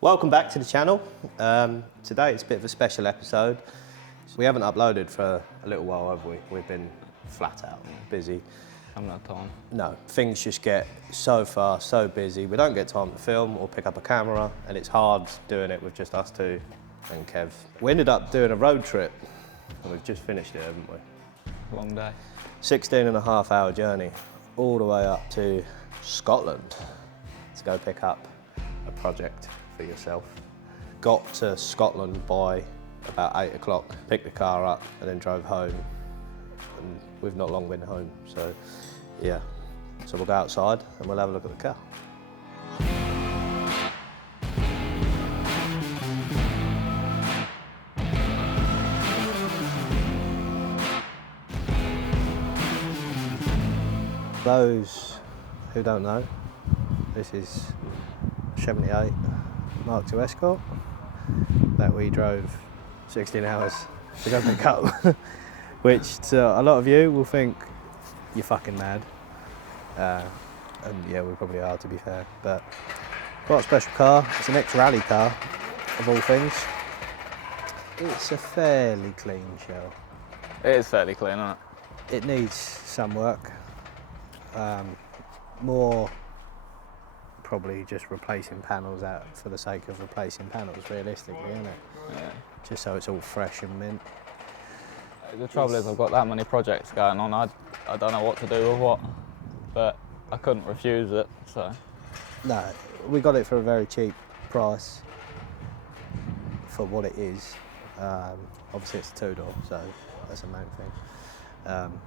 Welcome back to the channel. Today it's a bit of a special episode. We haven't uploaded for a little while, have we? We've been flat out busy. Haven't had time. No, things just get so fast, so busy. We don't get time to film or pick up a camera, and it's hard doing it with just us two and Kev. We ended up doing a road trip, and we've just finished it, haven't we? Long day. 16.5-hour journey, all the way up to Scotland to go pick up a project for yourself. Got to Scotland by about 8 o'clock, picked the car up and then drove home. And we've not long been home, so yeah. So we'll go outside and we'll have a look at the car. Those who don't know, this is 78 Mark II Escort that we drove 16 hours to go pick up, which to a lot of you will think you're fucking mad, and yeah, we probably are, to be fair, but quite a special car. It's an ex-rally car, of all things. It's a fairly clean shell. It is fairly clean, isn't it? It needs some work. More probably just replacing panels out for the sake of replacing panels, realistically, isn't it? Yeah. Just so it's all fresh and mint. The trouble is I've got that many projects going on, I don't know what to do with what, but I couldn't refuse it, so. No, we got it for a very cheap price for what it is. Obviously it's a two-door, so that's the main thing.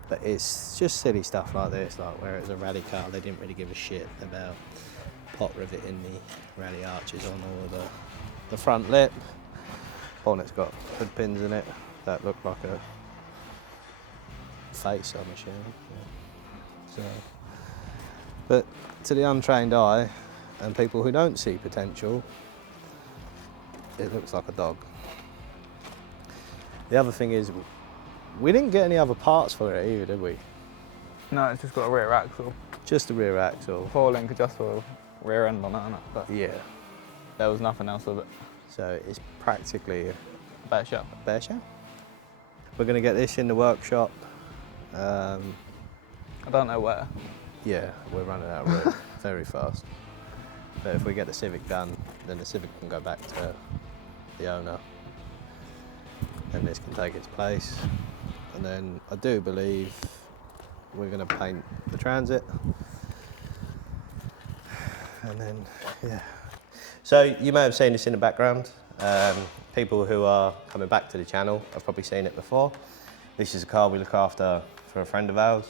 But it's just silly stuff like this, like where it was a rally car, they didn't really give a shit about pot riveting the rally arches on or the front lip. Bonnet's got hood pins in it that look like a face, I'm assuming. Yeah. So, but to the untrained eye and people who don't see potential, it looks like a dog. The other thing is, we didn't get any other parts for it either, did we? No, it's just got a rear axle. Just the rear axle. 4-link adjustable rear end on it, isn't it? But Yeah. there was nothing else with it. So it's practically a Better shop. bare shell. We're going to get this in the workshop. I don't know where. Yeah, we're running out of room very fast. But if we get the Civic done, then the Civic can go back to the owner. And this can take its place. And then I do believe we're going to paint the Transit. And then, yeah. So you may have seen this in the background. People who are coming back to the channel have probably seen it before. This is a car we look after for a friend of ours.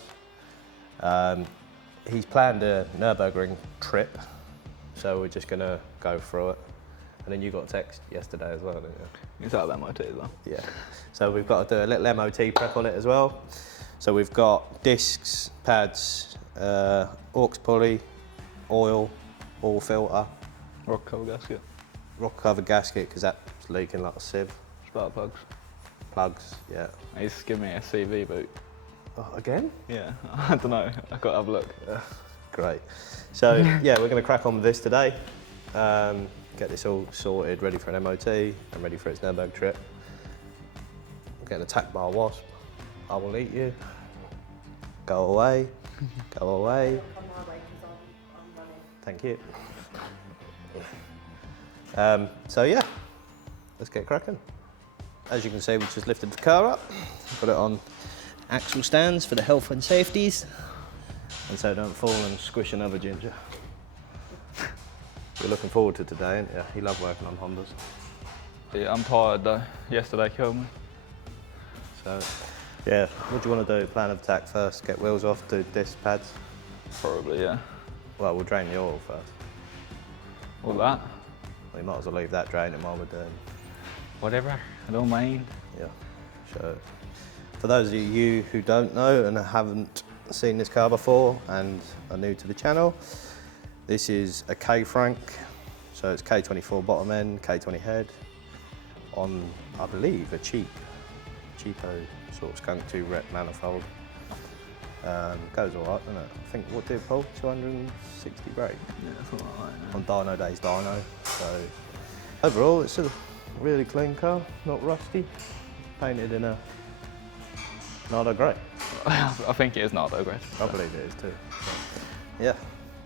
He's planned a Nürburgring trip, so we're just going to go through it. And then you got a text yesterday as well, didn't you? It's out of MOT as well. Yeah. So we've got to do a little MOT prep on it as well. So we've got discs, pads, aux pulley, oil filter, Rock cover gasket. rock cover gasket because that's leaking like a sieve. Spark plugs. Plugs, yeah. He's given me a CV boot. Oh, again? Yeah, I don't know. I've got to have a look. Great. So yeah, we're going to crack on with this today. Get this all sorted, ready for an MOT and ready for its Nürburgring trip. I'm getting attacked by a wasp. I will eat you. Go away. Go away. Thank you. So yeah, let's get cracking. As you can see, we just lifted the car up, put it on axle stands for the health and safeties, and so don't fall and squish another ginger. You're looking forward to today, aren't you? You love working on Hondas. Yeah, I'm tired though. Yesterday killed me. So, yeah, what do you want to do? Plan of attack first, get wheels off, do disc pads? Probably, yeah. Well, we'll drain the oil first. All that. We might as well leave that draining while we're doing. Whatever, I don't mind. Yeah, so for those of you who don't know and haven't seen this car before and are new to the channel, this is a K-Frank, so it's K24 bottom end, K20 head, on, I believe, a cheapo sort of skunk 2 rep manifold. Goes all right, doesn't it? I think, what did it pull? 260 brake? Yeah, something like that. On dyno days dyno. So Overall, it's a really clean car, not rusty. Painted in a Nardo grey. I think it is not though, Grace. I believe it is too. So, yeah.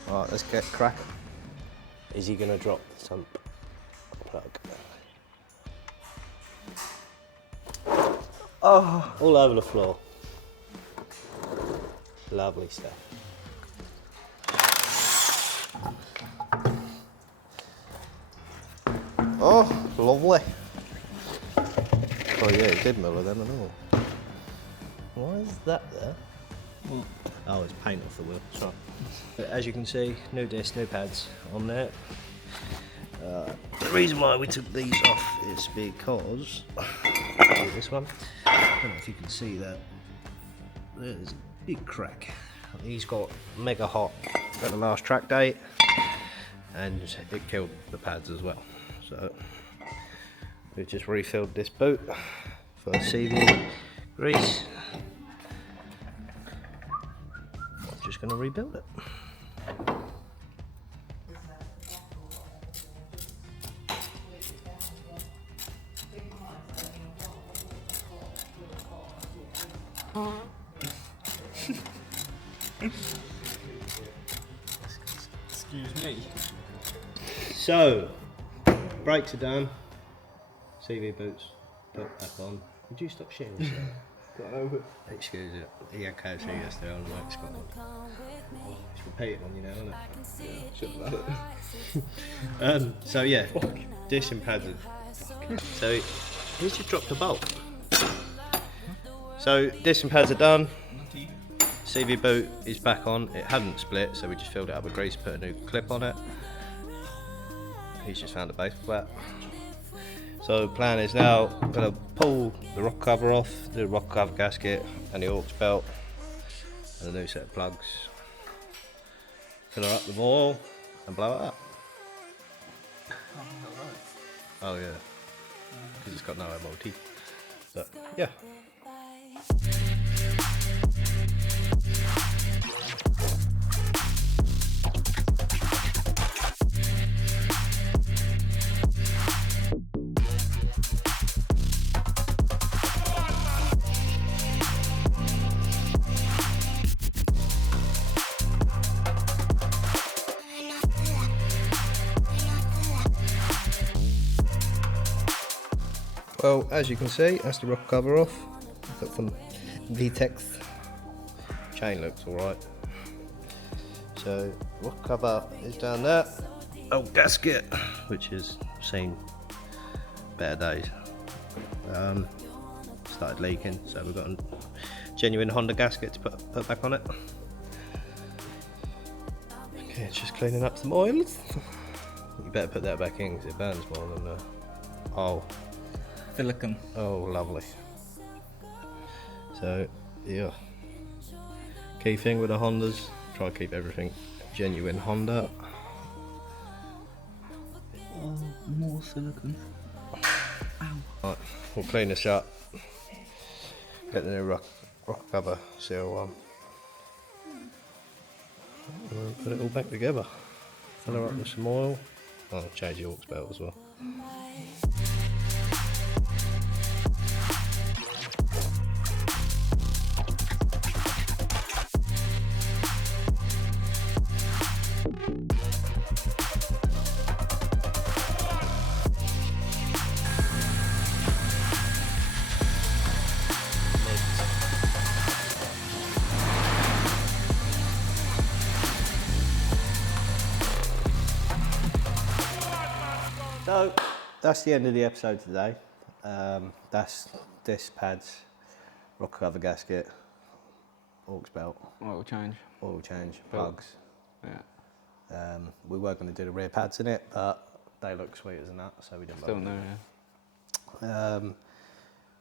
All right, let's get cracking. Is he gonna drop the sump plug? Oh, all over the floor. Lovely stuff. Oh, lovely. Oh yeah, he did Miller them and all. Why is that there? Oh, it's paint off the wheel. Sorry. As you can see, new disc, new pads on there. The reason why we took these off is because this one. I don't know if you can see that. There's a big crack. He's got mega hot at the last track date, and it killed the pads as well. So we've just refilled this boot for CV grease. I'm just going to rebuild it. Excuse me. So, brakes are done. CV boots put back on. Would you stop shitting yourself? Excuse it. He had KFC yesterday on the way to Scotland. It's repeating on you now, isn't it? Yeah, should have. So yeah, disc and pads are. So he's just dropped a bolt. So disc and pads are done. CV boot is back on. It hadn't split, so we just filled it up with grease, put a new clip on it. He's just found a base flat. So the plan is now I'm going to pull the rocker cover off, do the rocker cover gasket and the aux belt and a new set of plugs. Fill her up with oil and blow it up. Oh yeah, because it's got no MOT. But yeah. Well, as you can see, that's the rocker cover off. Got some VTEX. Chain looks alright. So, rocker cover is down there. Oh, gasket, which has seen better days. Started leaking, so we've got a genuine Honda gasket to put back on it. Okay, it's just cleaning up some oils. You better put that back in because it burns more than the. Oh. Silicon. Oh, lovely. So, yeah. Key thing with the Hondas, try to keep everything genuine Honda. Oh, more silicon. Right, we'll clean this up. Get the new rock cover seal on. And then put it all back together. Fill her up with some oil. I'll change the aux belt as well. So that's the end of the episode today. That's disc pads, rocker cover gasket, aux belt, Oil change, plugs. Yeah. We were going to do the rear pads in it, but they look sweet as a nut, so we didn't. Still new, yeah.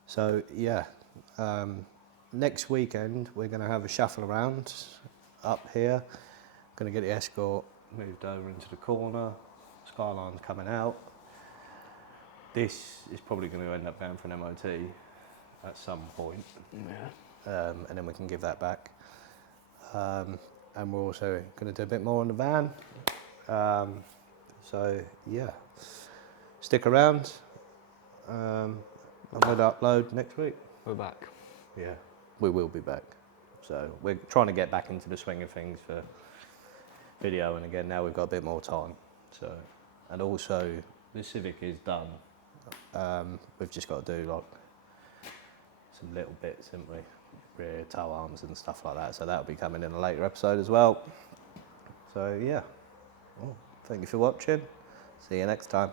So yeah, next weekend we're going to have a shuffle around up here. Going to get the Escort moved over into the corner. Skyline's coming out. This is probably going to end up going for an MOT at some point. Yeah. And then we can give that back. And we're also going to do a bit more on the van. So yeah, stick around. I'm going to upload next week. We're back. Yeah, we will be back. So we're trying to get back into the swing of things for video, and again now we've got a bit more time. So, and also the Civic is done. We've just got to do like some little bits, haven't we? Rear tow arms and stuff like that. So that'll be coming in a later episode as well. So yeah, well, thank you for watching. See you next time.